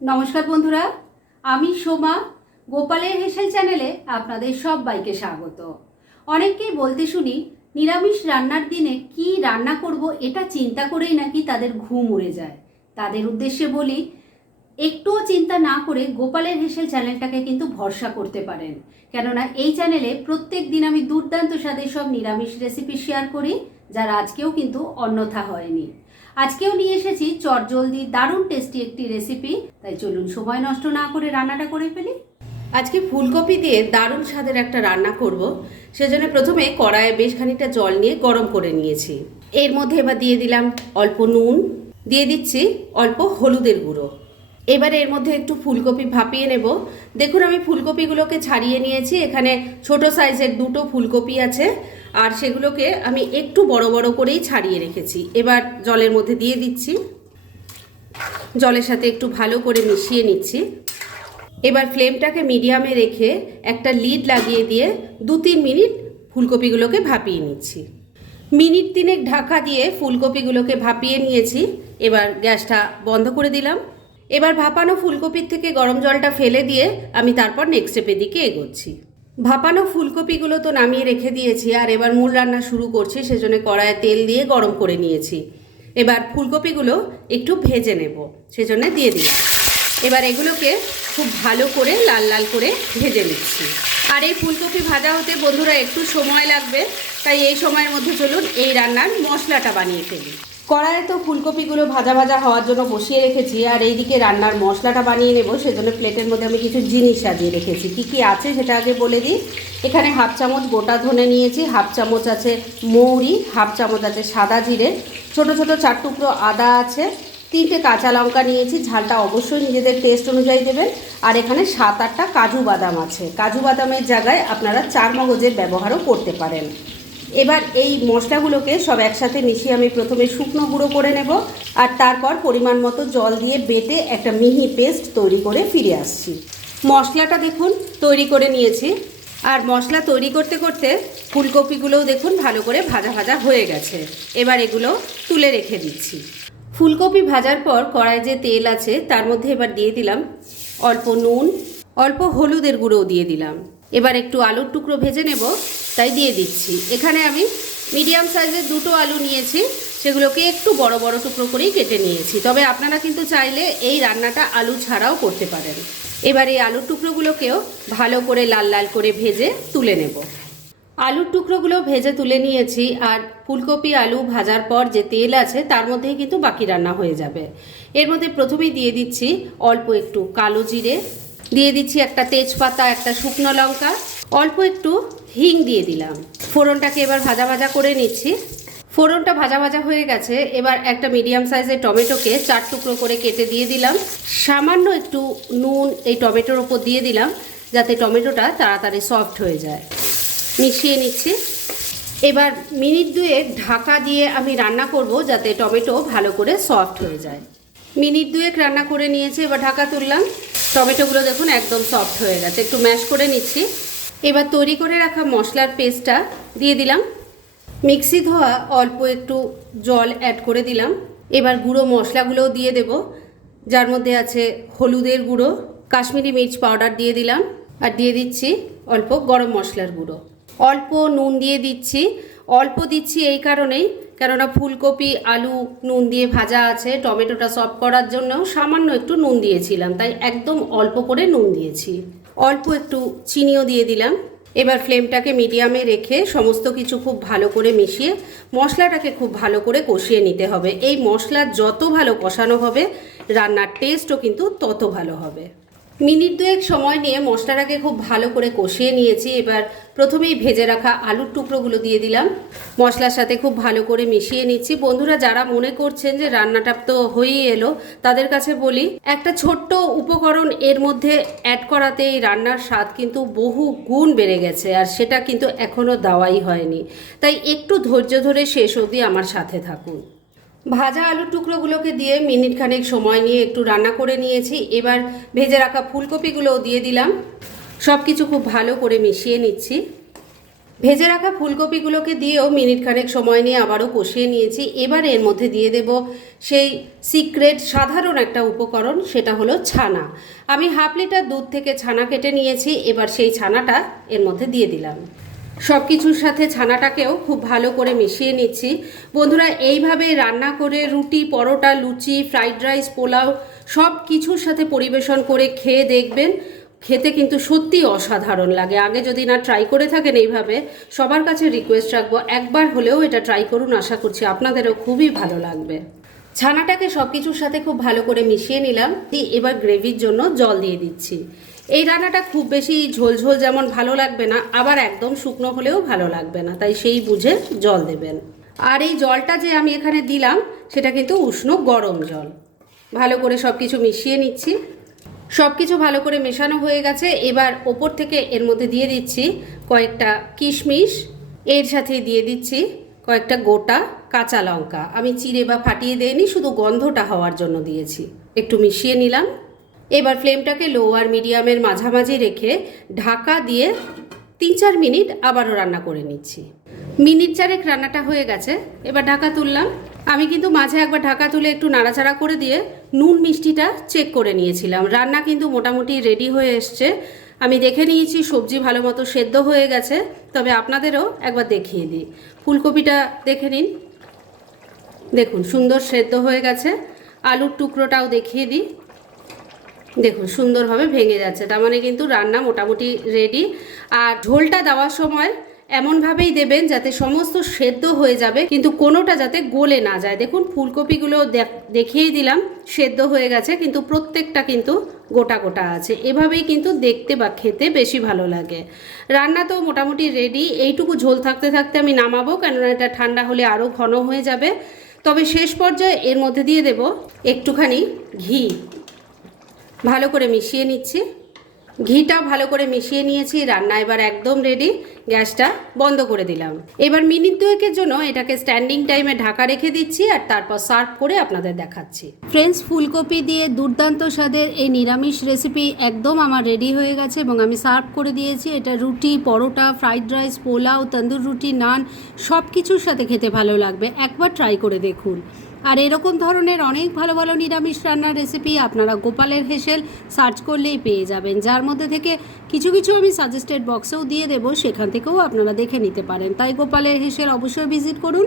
নমস্কার বন্ধুরা, আমি সোমা, গোপালের হেসেল চ্যানেলে আপনাদের সবাইকে স্বাগত। অনেককেই বলতে শুনি, নিরামিষ রান্নার দিনে কি রান্না করব এটা চিন্তা করেই নাকি তাদের ঘুম উড়ে যায়। তাদের উদ্দেশ্যে বলি, একটুও চিন্তা না করে গোপালের হেসেল চ্যানেলটাকে কিন্তু ভরসা করতে পারেন। কেননা এই চ্যানেলে প্রত্যেক দিন আমি দুর্দান্ত স্বাদের সব নিরামিষ রেসিপি শেয়ার করি, যার আজকেও কিন্তু অন্যথা হয়নি। আজকেও নিয়ে এসেছি চটজলদি দারুণ টেস্টি একটি রেসিপি তাই চলুন সময় নষ্ট না করে রান্নাটা করে ফেলি। আজকে ফুলকপি দিয়ে দারুণ স্বাদের একটা রান্না করব। সেজন্য প্রথমে কড়াইয়ে বেশ খানিকটা জল নিয়ে গরম করে নিয়েছি। এর মধ্যে এবার দিয়ে দিলাম অল্প নুন, দিয়ে দিচ্ছি অল্প হলুদের গুঁড়ো। এবারে এর মধ্যে একটু ফুলকপি ভাপিয়ে নেব। দেখুন আমি ফুলকপিগুলোকে ছাড়িয়ে নিয়েছি। এখানে ছোট সাইজের দুটো ফুলকপি আছে। আর সেগুলোকে আমি একটু বড় বড় করেই ছাড়িয়ে রেখেছি। এবার জলের মধ্যে দিয়ে দিচ্ছি। জলের সাথে একটু ভালো করে মিশিয়ে নিচ্ছি। এবার ফ্লেমটাকে মিডিয়ামে রেখে একটা লিড লাগিয়ে দিয়ে দু তিন মিনিট ফুলকপিগুলোকে ভাপিয়ে নিচ্ছি। মিনিট তিনেক ঢাকা দিয়ে ফুলকপিগুলোকে ভাপিয়ে নিয়েছি। এবার গ্যাসটা বন্ধ করে দিলাম। এবার ভাপানো ফুলকপির থেকে গরম জলটা ফেলে দিয়ে আমি তারপর নেক্সট স্টেপের দিকে এগোচ্ছি। ভাপানো ফুলকপিগুলো তো নামিয়ে রেখে দিয়েছি আর এবার মূল রান্না শুরু করছি, সেজন্য কড়াইয়ে তেল দিয়ে গরম করে নিয়েছি। এবার ফুলকপিগুলো একটু ভেজে নেব, সেজন্য দিয়ে দিলাম। এবার এগুলোকে খুব ভালো করে লাল লাল করে ভেজে নিচ্ছি। আর এই ফুলকপি ভাজা হতে বন্ধুরা একটু সময় লাগবে, তাই এই সময়ের মধ্যে চলুন এই রান্নার মশলাটা বানিয়ে ফেলি। কড়াইয়ে তো ফুলকপিগুলো ভাজা ভাজা হওয়ার জন্য বসিয়ে রেখেছি, আর এইদিকে রান্নার মশলাটা বানিয়ে নেব, সেজন্য প্লেটের মধ্যে আমি কিছু জিনিস সাজিয়ে রেখেছি। কি কি আছে সেটা আগে বলে দিই। এখানে হাফ চামচ গোটা ধনে নিয়েছি, হাফ চামচ আছে মৌরি, হাফ চামচ আছে সাদা জিরে, ছোট ছোট চার টুকরো আদা আছে, তিনটে কাঁচা লঙ্কা নিয়েছি, ঝালটা অবশ্যই নিজেদের টেস্ট অনুযায়ী দেবেন। আর এখানে সাত আটটা কাজু বাদাম আছে। কাজু বাদামের জায়গায় আপনারা চার মগজের ব্যবহারও করতে পারেন। এবার এই মশলাগুলোকে সব একসাথে মিশিয়ে আমি প্রথমে শুকনো গুঁড়ো করে নেব আর তারপর পরিমাণ মতো জল দিয়ে বেটে একটা মিহি পেস্ট তৈরি করে ফিরে আসছি। মশলাটা দেখুন তৈরি করে নিয়েছি। আর মশলা তৈরি করতে করতে ফুলকপিগুলোও দেখুন ভালো করে ভাজা ভাজা হয়ে গেছে। এবার এগুলো তুলে রেখে দিচ্ছি। ফুলকপি ভাজার পর কড়াই যে তেল আছে তার মধ্যে এবার দিয়ে দিলাম অল্প নুন, অল্প হলুদের গুঁড়োও দিয়ে দিলাম। এবার একটু আলুর টুকরো ভেজে নেব, তাই দিয়ে দিচ্ছি। এখানে আমি মিডিয়াম সাইজের দুটো আলু নিয়েছি, সেগুলোকে একটু বড় বড় টুকরো করেই কেটে নিয়েছি। তবে আপনারা কিন্তু চাইলে এই রান্নাটা আলু ছাড়াও করতে পারেন। এবার এই আলুর টুকরোগুলোকেও ভালো করে লাল লাল করে ভেজে তুলে নেব। আলুর টুকরোগুলো ভেজে তুলে নিয়েছি, আর ফুলকপি আলু ভাজার পর যে তেল আছে, তার মধ্যেই কিন্তু বাকি রান্না হয়ে যাবে। এর মধ্যে প্রথমেই দিয়ে দিচ্ছি অল্প একটু কালো জিরে দিয়ে দিচ্ছি একটা তেজপাতা, একটা শুকনো লঙ্কা, অল্প একটু হিং দিয়ে দিলাম। ফোড়নটাকে এবার ভাজা ভাজা করে নিচ্ছি। ফোড়নটা ভাজা ভাজা হয়ে গেছে, এবার একটা মিডিয়াম সাইজের টমেটোকে চার টুকরো করে কেটে দিয়ে দিলাম। সামান্য একটু নুন এই টমেটোর ওপর দিয়ে দিলাম, যাতে টমেটোটা তাড়াতাড়ি সফট হয়ে যায়। মিশিয়ে নিচ্ছি। এবার মিনিট দুয়েক ঢাকা দিয়ে আমি রান্না করব, যাতে টমেটো ভালো করে সফট হয়ে যায়। মিনিট দুয়েক রান্না করে নিয়েছি, এবার ঢাকা তুললাম। টমেটোগুলো দেখুন একদম সফট হয়ে গেছে। একটু ম্যাশ করে নিচ্ছি। এবার তৈরি করে রাখা মশলার পেস্টটা দিয়ে দিলাম। মিক্সি ধোয়া অল্প একটু জল অ্যাড করে দিলাম। এবার গুঁড়ো মশলাগুলোও দিয়ে দেব। যার মধ্যে আছে হলুদের গুঁড়ো, কাশ্মীরি মির্চ পাউডার দিয়ে দিলাম। আর দিয়ে দিচ্ছি অল্প গরম মশলার গুঁড়ো। অল্প নুন দিয়ে দিচ্ছি। অল্প দিচ্ছি এই কারণেই কেননা ফুলকপি, আলু, নুন দিয়ে ভাজা আছে, টমেটোটা সফট করার জন্য সামান্য একটু নুন দিয়েছিলাম, তাই একদম অল্প করে নুন দিয়েছি। অল্প একটু চিনিও দিয়ে দিলাম। এবার ফ্লেমটাকে মিডিয়ামে রেখে সমস্ত কিছু খুব ভালো করে মিশিয়ে মশলাটাকে খুব ভালো করে কষিয়ে নিতে হবে। এই মশলা যত ভালো কষানো হবে, রান্নার টেস্টও কিন্তু তত ভালো হবে। মিনিট দুয়েক সময় নিয়ে মশলাটাকে খুব ভালো করে কষিয়ে নিয়েছি। এবার প্রথমেই ভেজে রাখা আলুর টুকরোগুলো দিয়ে দিলাম। মশলার সাথে খুব ভালো করে মিশিয়ে নিচ্ছি। বন্ধুরা, যারা মনে করছেন যে রান্নাটা তো হয়েই এলো, তাদের কাছে বলি, একটা ছোট্ট উপকরণ এর মধ্যে অ্যাড করাতে এই রান্নার স্বাদ কিন্তু বহু গুণ বেড়ে গেছে, আর সেটা কিন্তু এখনও দেওয়াই হয়নি। তাই একটু ধৈর্য ধরে শেষ অবধি আমার সাথে থাকুন। ভাজা আলুর টুকরোগুলোকে দিয়ে মিনিট খানেক সময় নিয়ে একটু রান্না করে নিয়েছি। এবার ভেজে রাখা ফুলকপিগুলোও দিয়ে দিলাম। সব কিছু খুব ভালো করে মিশিয়ে নিচ্ছি। ভেজে রাখা ফুলকপিগুলোকে দিয়েও মিনিট খানেক সময় নিয়ে আবারও কষিয়ে নিয়েছি। এবার এর মধ্যে দিয়ে দেব সেই সিক্রেট সাধারণ একটা উপকরণ, সেটা হলো ছানা। আমি হাফ লিটার দুধ থেকে ছানা কেটে নিয়েছি। এবার সেই ছানাটা এর মধ্যে দিয়ে দিলাম। সব কিছুর সাথে ছানাটাকেও খুব ভালো করে মিশিয়ে নিচ্ছি। বন্ধুরা, এইভাবে রান্না করে রুটি, পরোটা, লুচি, ফ্রাইড রাইস, পোলাও সব কিছুর সাথে পরিবেশন করে খেয়ে দেখবেন, খেতে কিন্তু সত্যি অসাধারণ লাগে। আগে যদি না ট্রাই করে থাকেন এইভাবে, সবার কাছে রিকোয়েস্ট রাখব, একবার হলেও এটা ট্রাই করুন, আশা করছি আপনাদেরও খুবই ভালো লাগবে। ছানাটাকে সব কিছুর সাথে খুব ভালো করে মিশিয়ে নিলাম। এবার গ্রেভির জন্য জল দিয়ে দিচ্ছি। এই রান্নাটা খুব বেশি ঝোলঝোল যেমন ভালো লাগবে না, আবার একদম শুকনো হলেও ভালো লাগবে না, তাই সেই বুঝে জল দেবেন। আর এই জলটা যে আমি এখানে দিলাম, সেটা কিন্তু উষ্ণ গরম জল। ভালো করে সব কিছু মিশিয়ে নিচ্ছি। সব কিছু ভালো করে মেশানো হয়ে গেছে। এবার ওপর থেকে এর মধ্যে দিয়ে দিচ্ছি কয়েকটা কিশমিশ। এর সাথে দিয়ে দিচ্ছি কয়েকটা গোটা কাঁচা লঙ্কা। আমি চিড়ে বা ফাটিয়ে দেইনি, শুধু গন্ধটা হওয়ার জন্য দিয়েছি। একটু মিশিয়ে নিলাম। এবার ফ্লেমটাকে লো আর মিডিয়ামের মাঝামাঝি রেখে ঢাকা দিয়ে তিন চার মিনিট আবারও রান্না করে নিচ্ছি। মিনিট চারেক রান্নাটা হয়ে গেছে, এবার ঢাকা তুললাম। আমি কিন্তু মাঝে একবার ঢাকা তুলে একটু নাড়াচাড়া করে দিয়ে নুন মিষ্টিটা চেক করে নিয়েছিলাম। রান্না কিন্তু মোটামুটি রেডি হয়ে এসছে। আমি দেখে নিয়েছি সবজি ভালো মতো সেদ্ধ হয়ে গেছে, তবে আপনাদেরও একবার দেখিয়ে দিই। ফুলকপিটা দেখে নিন। দেখুন, সুন্দর সেদ্ধ হয়ে গেছে। আলুর টুকরোটাও দেখিয়ে দিই। দেখুন, সুন্দরভাবে ভেঙে যাচ্ছে। তার মানে কিন্তু রান্না মোটামুটি রেডি আর ঝোলটা দেওয়ার সময় এমনভাবেই দেবেন যাতে সমস্ত সেদ্ধ হয়ে যাবে, কিন্তু কোনোটা যাতে গলে না যায়। দেখুন, ফুলকপিগুলো দেখ- দেখিয়েই দিলাম, সেদ্ধ হয়ে গেছে, কিন্তু প্রত্যেকটা কিন্তু গোটা গোটা আছে। এভাবেই কিন্তু দেখতে বা খেতে বেশি ভালো লাগে। রান্না তো মোটামুটি রেডি এইটুকু ঝোল থাকতে থাকতে আমি নামাবো, কেননা এটা ঠান্ডা হলে আরও ঘন হয়ে যাবে। তবে শেষ পর্যায়ে এর মধ্যে দিয়ে দেব একটুখানি ঘি। ভালো করে মিশিয়ে নিচ্ছি। ঘিটা ভালো করে মিশিয়ে নিয়েছি, রান্না এবার একদম রেডি গ্যাসটা বন্ধ করে দিলাম। এবার মিনিট দুয়েকের জন্য এটাকে স্ট্যান্ডিং টাইমে ঢাকা রেখে দিচ্ছি আর তারপর সার্ভ করে আপনাদের দেখাচ্ছি। ফ্রেন্ডস ফুলকপি দিয়ে দুর্দান্ত স্বাদের এই নিরামিষ রেসিপি একদম আমার রেডি হয়ে গেছে এবং আমি সার্ভ করে দিয়েছি। এটা রুটি, পরোটা ফ্রাইড রাইস পোলাও, তন্দুর রুটি, নান সব কিছুর সাথে খেতে ভালো লাগবে। একবার ট্রাই করে দেখুন। আর এরকম ধরনের অনেক ভালো ভালো নিরামিষ রান্নার রেসিপি আপনারা গোপালের হেসেল সার্চ করলেই পেয়ে যাবেন। যার মধ্যে থেকে কিছু কিছু আমি সাজেস্টেড বক্সেও দিয়ে দেবো, সেখান থেকেও আপনারা দেখে নিতে পারেন। তাই গোপালের হেসেল অবশ্যই ভিজিট করুন।